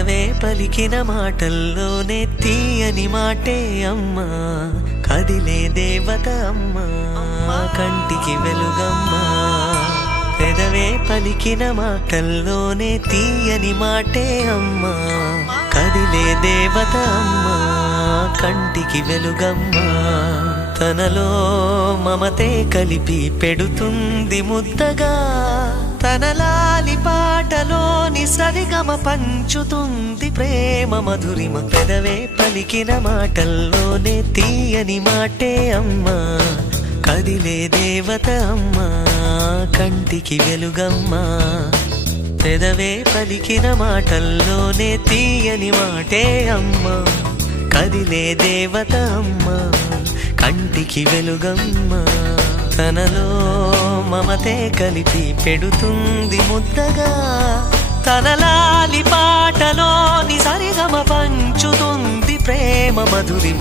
పెదవే పలికిన మాటల్లోనే తీయని మాటే అమ్మా, కదిలే దేవత అమ్మా, కంటికి వెలుగమ్మా. పెదవే పలికిన మాటల్లోనే తీయని మాటే అమ్మా, కదిలే దేవత అమ్మా, కంటికి వెలుగమ్మా. తనలో మమతే కలిపి పెడుతుంది ముద్దగా, తన లాలి పాటలోని సరిగమ పంచుతుంది ప్రేమ మధురిమ. పెదవే పలికిన మాటల్లోనే తీయని మాటే అమ్మా, కదిలే దేవత అమ్మా, కంటికి వెలుగమ్మా. పెదవే పలికిన మాటల్లోనే తీయని మాటే అమ్మా, కదిలే దేవత అమ్మా, కంటికి వెలుగమ్మా. తనలో మమతే కలిపి పెడుతుంది ముద్దగా, తన లాలి పాటలోని సరిగమ పంచుతుంది ప్రేమ మధురిమ.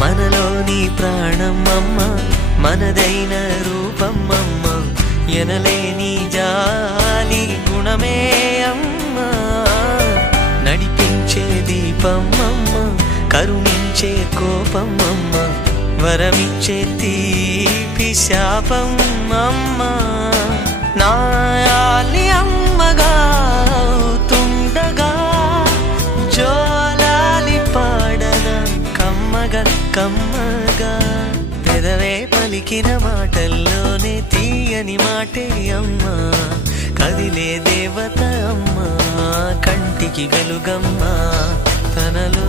మనలోని ప్రాణం అమ్మ, మనదైన రూపం అమ్మ, ఎనలేని జాలి గుణమే అమ్మ. నడిపించే దీపం అమ్మ, కరుణించే కోపం అమ్మ, వరమిచ్చే తీపి శాపం అమ్మ. నాయాలి అమ్మగా తుండగా, జోలాలి పాడన కమ్మగా కమ్మగా. పెదవే పలికిన మాటల్లోనే తీయని మాటే అమ్మా, కదిలే దేవత అమ్మా, కంటికి వెలుగమ్మా. తనలో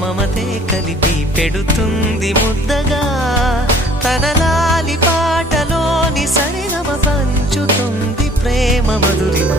మమతే కలిపి పెడుతుంది ముద్దగా, తన లాలి పాటలోని సరిగమ పంచుతుంది ప్రేమ మధురిమ.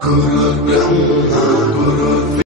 गुरु ब्रह्मा गुरु